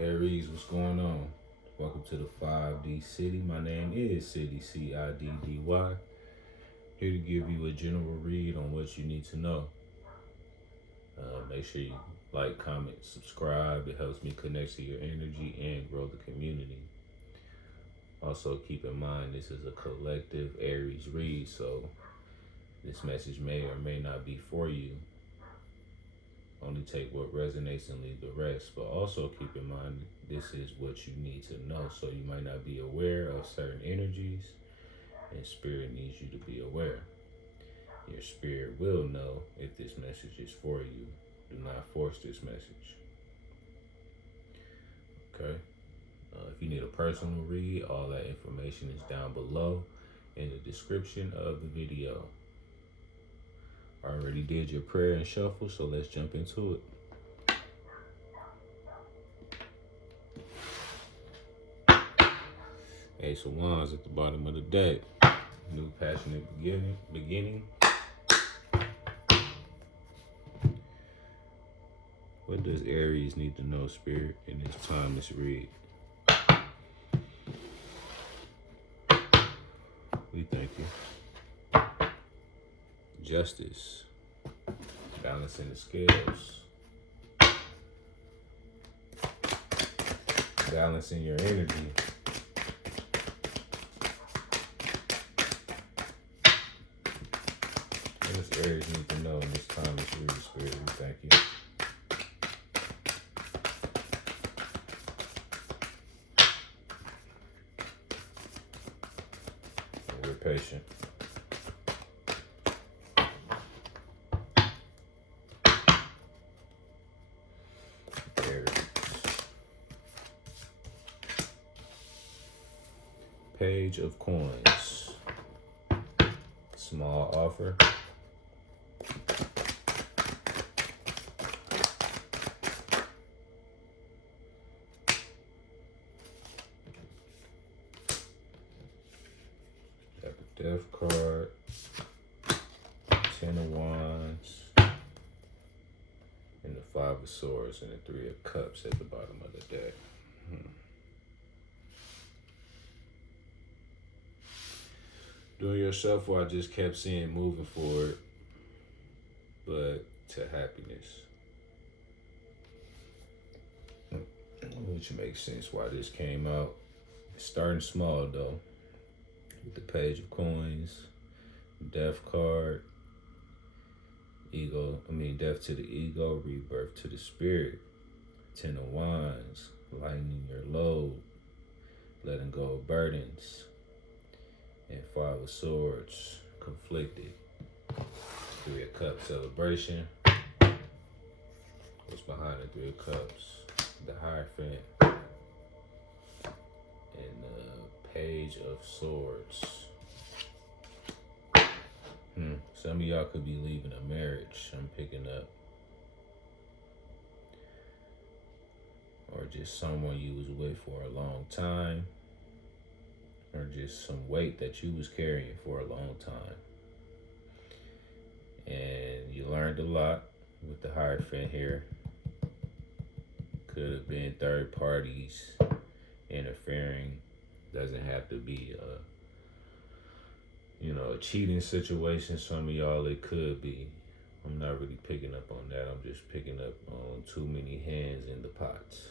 Aries, what's going on? Welcome to the 5D City. My name is City, Ciddy. Here to give you a general read on what you need to know. Make sure you like, comment, subscribe. It helps me connect to your energy and grow the community. Also, keep in mind this is a collective Aries read, so this message may or may not be for you. Only take what resonates and leave the rest. But also keep in mind this is what you need to know. So you might not be aware of certain energies, and spirit needs you to be aware. Your spirit will know if this message is for you. Do not force this message. Okay? If you need a personal read, all that information is down below in the description of the video. I already did your prayer and shuffle, so let's jump into it. Ace of Wands at the bottom of the deck. New passionate beginning. What does Aries need to know, Spirit, in this timeless read? We thank you. Justice. Balancing the scales. Balancing your energy. What does Aries need to know in this timeless read, Spirit? We thank you. We're patient. Aries. Page of Coins. Small offer. Got the Death card. 10 of Wands. And the 5 of Swords and the 3 of Cups at the bottom of the deck. During your shuffle, I just kept seeing moving forward, but to happiness. Which makes sense why this came out. It's starting small though. With the Page of Coins, Death card, death to the ego, rebirth to the spirit. 10 of Wands, lightening your load, letting go of burdens. And 5 of Swords, conflicted. 3 of Cups, celebration. What's behind the 3 of Cups? The Hierophant. And the Page of Swords. Some of y'all could be leaving a marriage, I'm picking up. Or just someone you was with for a long time. Or just some weight that you was carrying for a long time. And you learned a lot with the Hierophant here. Could have been third parties interfering. Doesn't have to be a cheating situation. Some of y'all it could be. I'm not really picking up on that. I'm just picking up on too many hands in the pots.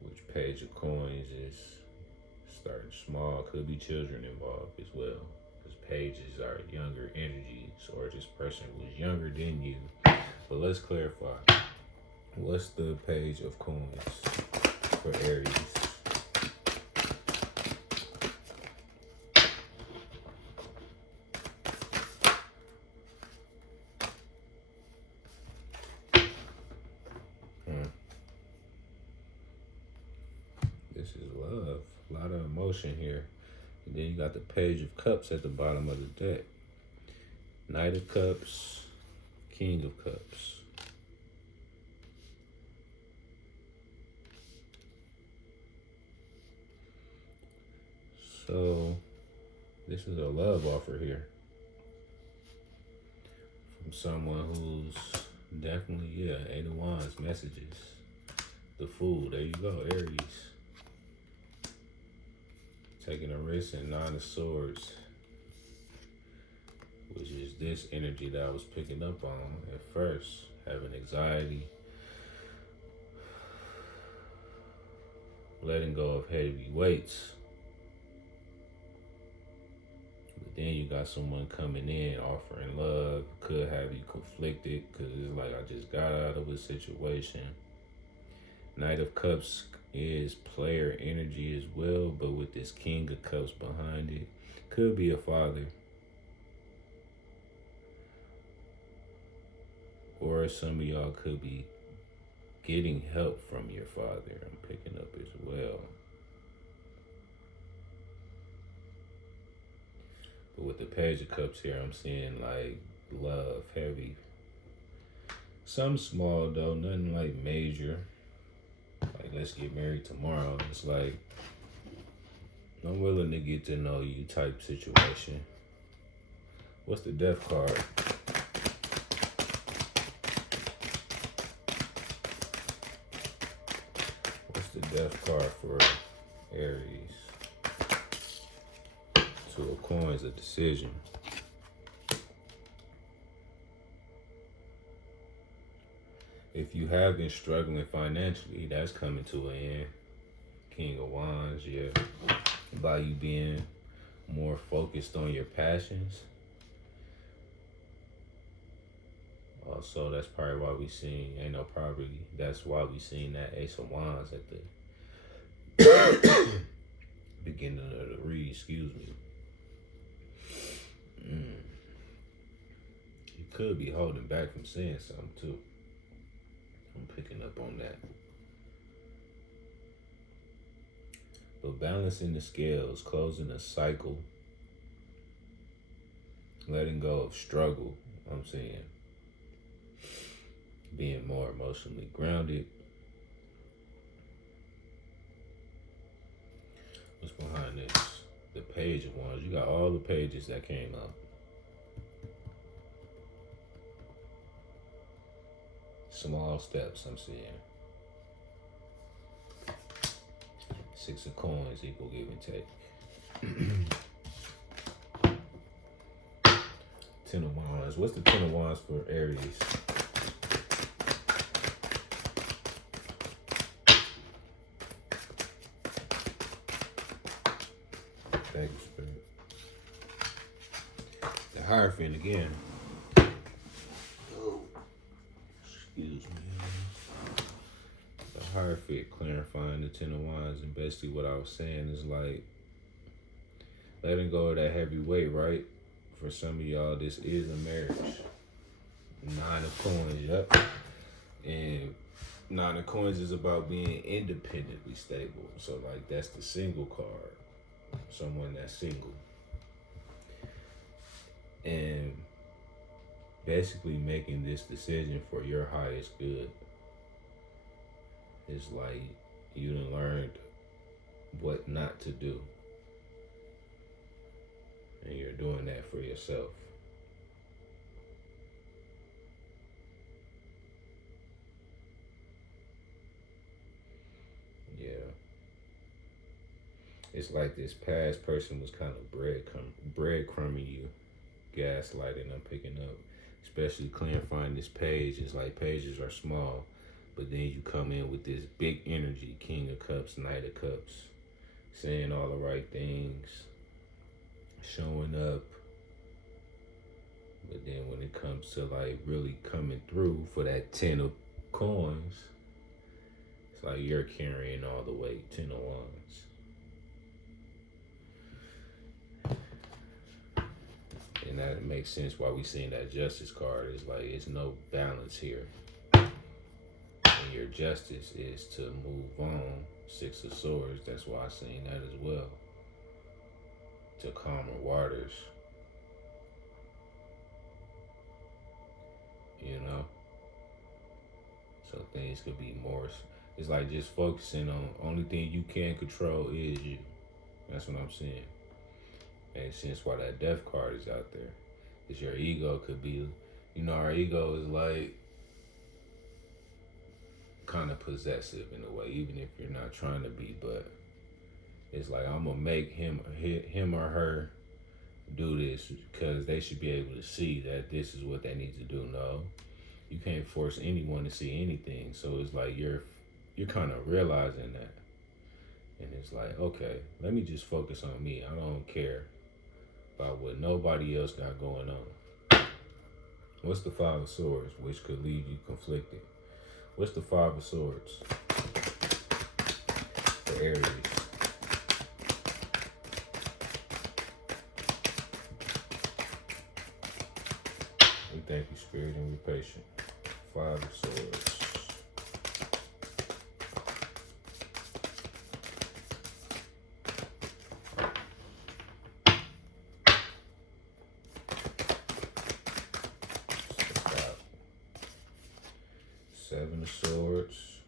Which Page of Coins is starting small. Could be children involved as well. Because pages are younger energies, or this person was younger than you. But let's clarify. What's the Page of Coins for Aries? This is love. A lot of emotion here. And then you got the Page of Cups at the bottom of the deck. Knight of Cups, King of Cups. So, this is a love offer here. From someone who's Definitely, yeah. Eight of Wands, messages. The Fool, there you go, Aries. Taking a risk, and Nine of Swords, which is this energy that I was picking up on at first. Having anxiety, letting go of heavy weights. But then you got someone coming in offering love, could have you conflicted because it's like, I just got out of a situation. Knight of Cups is player energy as well, but with this King of Cups behind it, could be a father. Or some of y'all could be getting help from your father, I'm picking up as well. But with the Page of Cups here, I'm seeing like love, heavy. Some small though, nothing like major. Like, let's get married tomorrow. It's like, I'm willing to get to know you type situation. What's the Death card? What's the Death card for Aries? Two of Coins, a decision. If you have been struggling financially, that's coming to an end. King of Wands, yeah. By you being more focused on your passions. Also, that's probably why we seen, that's why we seen that Ace of Wands at the beginning of the read, excuse me. You could be holding back from saying something too. I'm picking up on that. But balancing the scales, closing a cycle, letting go of struggle, I'm saying. Being more emotionally grounded. What's behind this? The Page of Wands. You got all the pages that came out. Small steps, I'm seeing. Six of Coins, equal give and take. Ten of Wands. What's the Ten of Wands for Aries? Thank you, Spirit. The Hierophant again. Oh, excuse me. The Hierophant clarifying the Ten of Wands, and basically what I was saying is like letting go of that heavy weight, right? For some of y'all, this is a marriage. Nine of Coins, yep. And Nine of Coins is about being independently stable. So like that's the single card. Someone that's single. And basically making this decision for your highest good. It's like you done learned what not to do. And you're doing that for yourself. Yeah. It's like this past person was kind of breadcrumbing you, gaslighting, I'm picking up. Especially clarifying this page. It's like pages are small, but then you come in with this big energy, King of Cups, Knight of Cups, saying all the right things, showing up. But then when it comes to like really coming through for that Ten of Coins, it's like you're carrying all the weight, Ten of Wands. And that makes sense why we seen that Justice card. It's like it's no balance here. And your justice is to move on. Six of Swords, that's why I seen that as well. To calmer waters. You know? So things could be more, it's like just focusing on, only thing you can control is you. That's what I'm saying. Makes sense why that Death card is out there. Because your ego could be, our ego is like, kind of possessive in a way, even if you're not trying to be. But it's like, I'm gonna make him or her do this because they should be able to see that this is what they need to do. No, you can't force anyone to see anything. So it's like you're kind of realizing that, and it's like, okay, let me just focus on me. I don't care about what nobody else got going on. What's the Five of Swords, which could leave you conflicted? What's the Five of Swords for Aries? We thank you, Spirit, and we're patient. Five of Swords. Seven of Swords.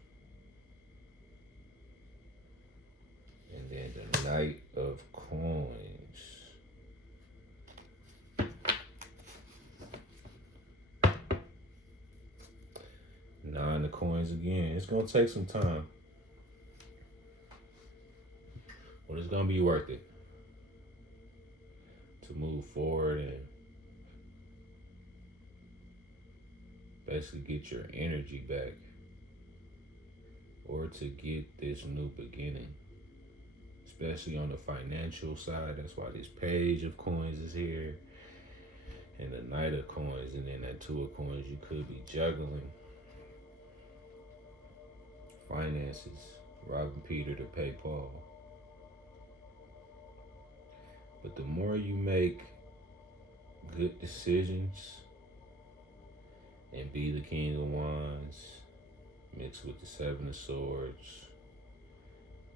And then the Knight of Coins. Nine of Coins again. It's going to take some time, but it's going to be worth it to move forward and basically get your energy back, or to get this new beginning, especially on the financial side. That's why this Page of Coins is here, and the Knight of Coins, and then that Two of Coins. You could be juggling finances, robbing Peter to pay Paul. But the more you make good decisions and be the King of Wands mixed with the Seven of Swords,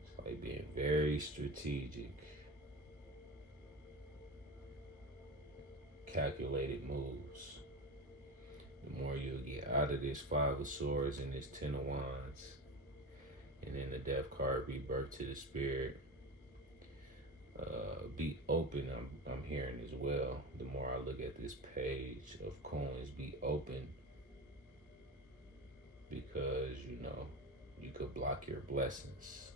it's like being very strategic, calculated moves. The more you'll get out of this Five of Swords and this Ten of Wands, and then the Death card, rebirth to the Spirit. Be open, I'm hearing as well. The more I look at this Page of Coins, be open, because you could block your blessings.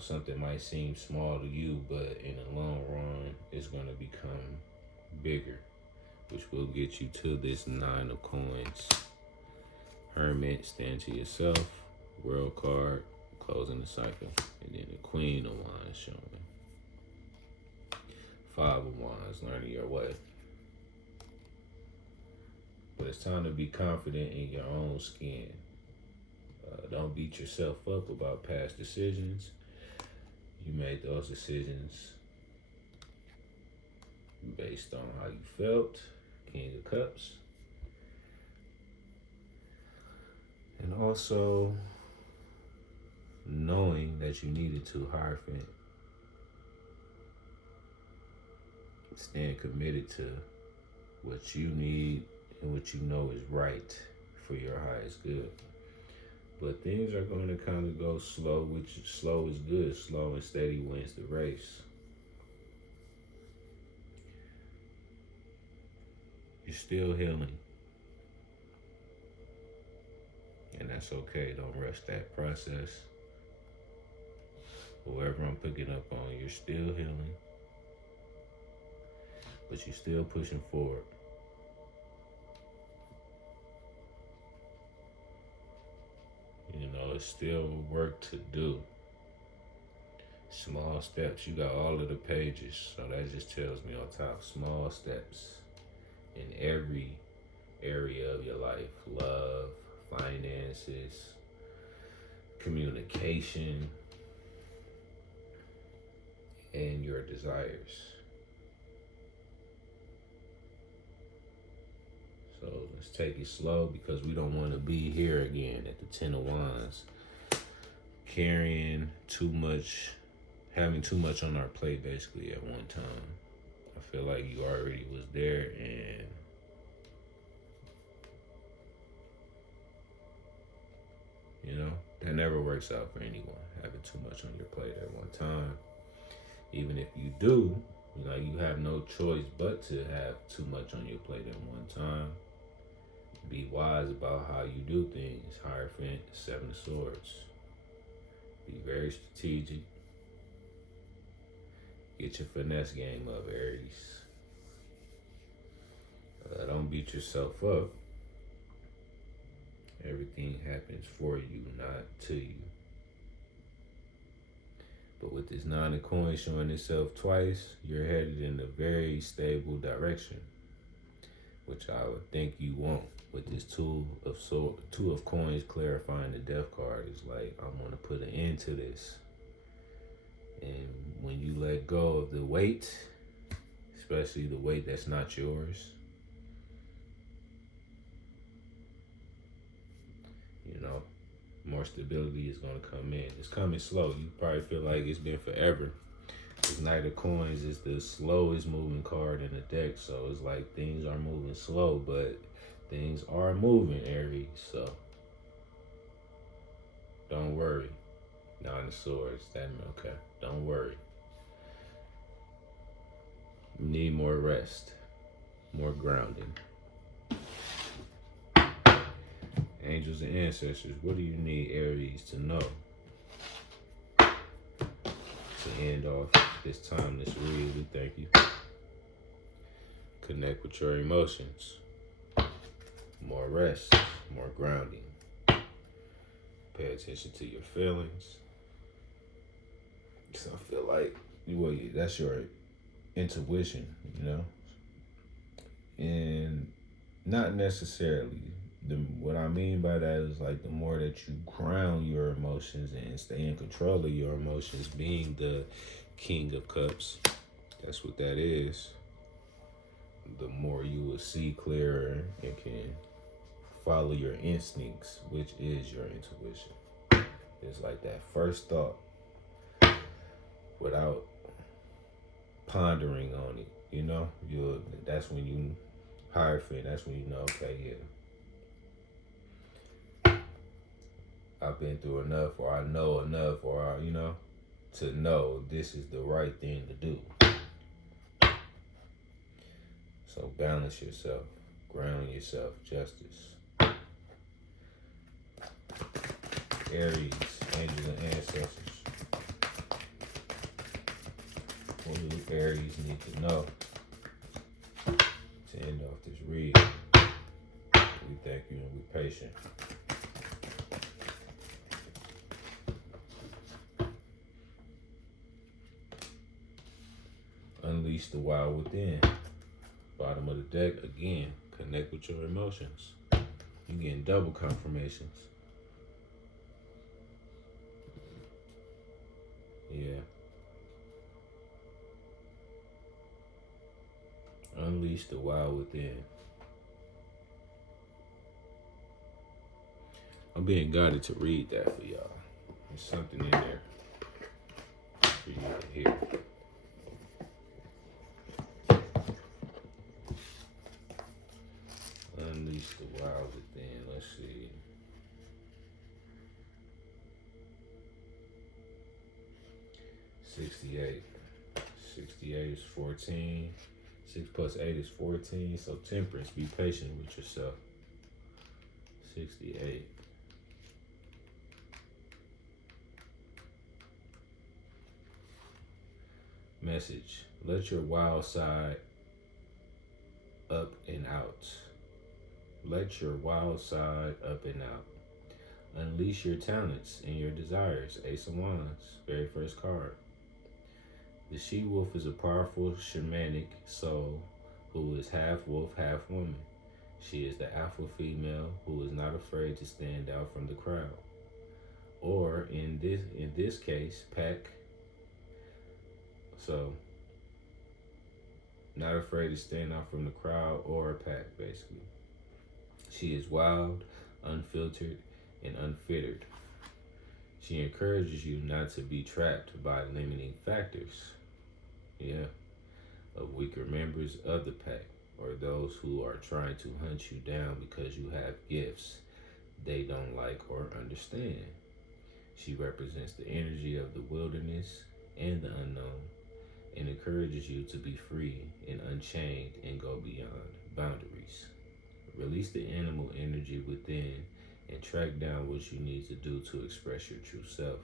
Something might seem small to you, but in the long run, it's going to become bigger, which will get you to this Nine of Coins. Hermit, stand to yourself. World card, closing the cycle. And then the Queen of Wands showing. Five of Wands, learning your way. But it's time to be confident in your own skin. Don't beat yourself up about past decisions. You made those decisions based on how you felt. King of Cups. And also knowing that you needed to Hierophant. Stand committed to what you need and what you know is right for your highest good. But things are going to kind of go slow, which slow is good. Slow and steady wins the race. You're still healing. And that's okay. Don't rush that process. Whoever I'm picking up on, you're still healing. But you're still pushing forward. It's still work to do. Small steps. You got all of the pages. So that just tells me on top, small steps in every area of your life. Love, finances, communication, and your desires. So let's take it slow, because we don't want to be here again at the Ten of Wands, carrying too much, having too much on our plate basically at one time. I feel like you already was there, and that never works out for anyone, having too much on your plate at one time. Even if you do, you have no choice but to have too much on your plate at one time. Be wise about how you do things. Hierophant, Seven of Swords. Be very strategic. Get your finesse game up, Aries. Don't beat yourself up. Everything happens for you, not to you. But with this Nine of Coins showing itself twice, you're headed in a very stable direction, which I would think you want. With this Two of Coins clarifying the Death card, is like, I want to put an end to this. And when you let go of the weight, especially the weight that's not yours, more stability is going to come in. It's coming slow. You probably feel like it's been forever. This Knight of Coins is the slowest moving card in the deck, so it's like things are moving slow, but things are moving, Aries, so don't worry. Nine of Swords, okay, don't worry. You need more rest, more grounding. Angels and ancestors, what do you need, Aries, to know to end off this timeless read? We thank you. Connect with your emotions. More rest, more grounding. Pay attention to your feelings. So I feel like, well, that's your intuition, and not necessarily. What I mean by that is like the more that you ground your emotions and stay in control of your emotions, being the King of Cups, that's what that is, the more you will see clearer and can follow your instincts, which is your intuition. It's like that first thought without pondering on it, that's when you Hierophant, that's when you know, okay, yeah, I've been through enough, or I know enough, or to know this is the right thing to do. So balance yourself, ground yourself, justice. Aries, angels and ancestors. What do Aries need to know to end off this read? We thank you and we're patient. Unleash the wild within. Bottom of the deck, again, connect with your emotions. You're getting double confirmations. Yeah. Unleash the wild within. I'm being guided to read that for y'all. There's something in there for you to hear. Unleash the wild within. Let's see. $68. 68 is 14. 6 plus 8 is 14. So temperance. Be patient with yourself. 68. Message. Let your wild side up and out. Let your wild side up and out. Unleash your talents and your desires. Ace of Wands, very first card. The she-wolf is a powerful shamanic soul who is half wolf, half woman. She is the alpha female who is not afraid to stand out from the crowd. Or in this case, pack. So, not afraid to stand out from the crowd or a pack, basically. She is wild, unfiltered, and unfettered. She encourages you not to be trapped by limiting factors, of weaker members of the pack, or those who are trying to hunt you down because you have gifts they don't like or understand. She represents the energy of the wilderness and the unknown, and encourages you to be free and unchained and go beyond boundaries. Release the animal energy within and track down what you need to do to express your true self.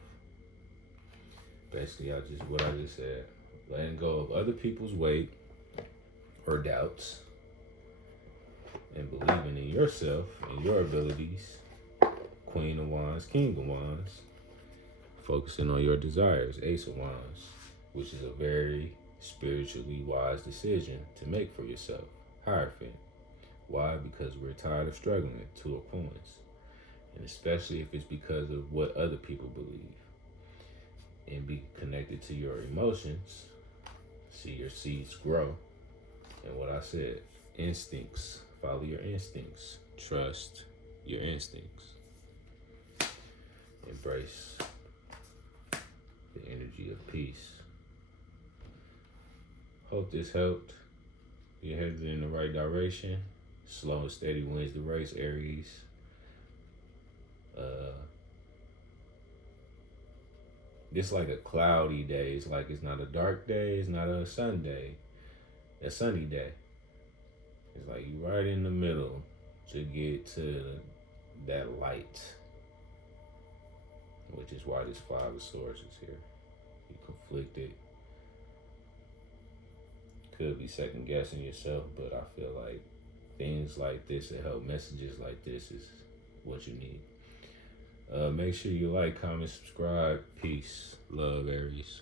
Basically, what I just said, letting go of other people's weight or doubts and believing in yourself and your abilities. Queen of Wands, King of Wands. Focusing on your desires, Ace of Wands, which is a very spiritually wise decision to make for yourself. Hierophant. Why? Because we're tired of struggling. Two of Coins. And especially if it's because of what other people believe. And be connected to your emotions. See your seeds grow. And what I said, instincts. Follow your instincts. Trust your instincts. Embrace the energy of peace. Hope this helped. You're headed in the right direction. Slow and steady wins the race, Aries. It's like a cloudy day. It's like it's not a dark day. It's not a sunny day. It's like you right in the middle to get to that light, which is why this Five of Swords is here. You conflicted. Could be second guessing yourself, but I feel like things like this that help, messages like this is what you need. Make sure you like, comment, subscribe. Peace. Love, Aries.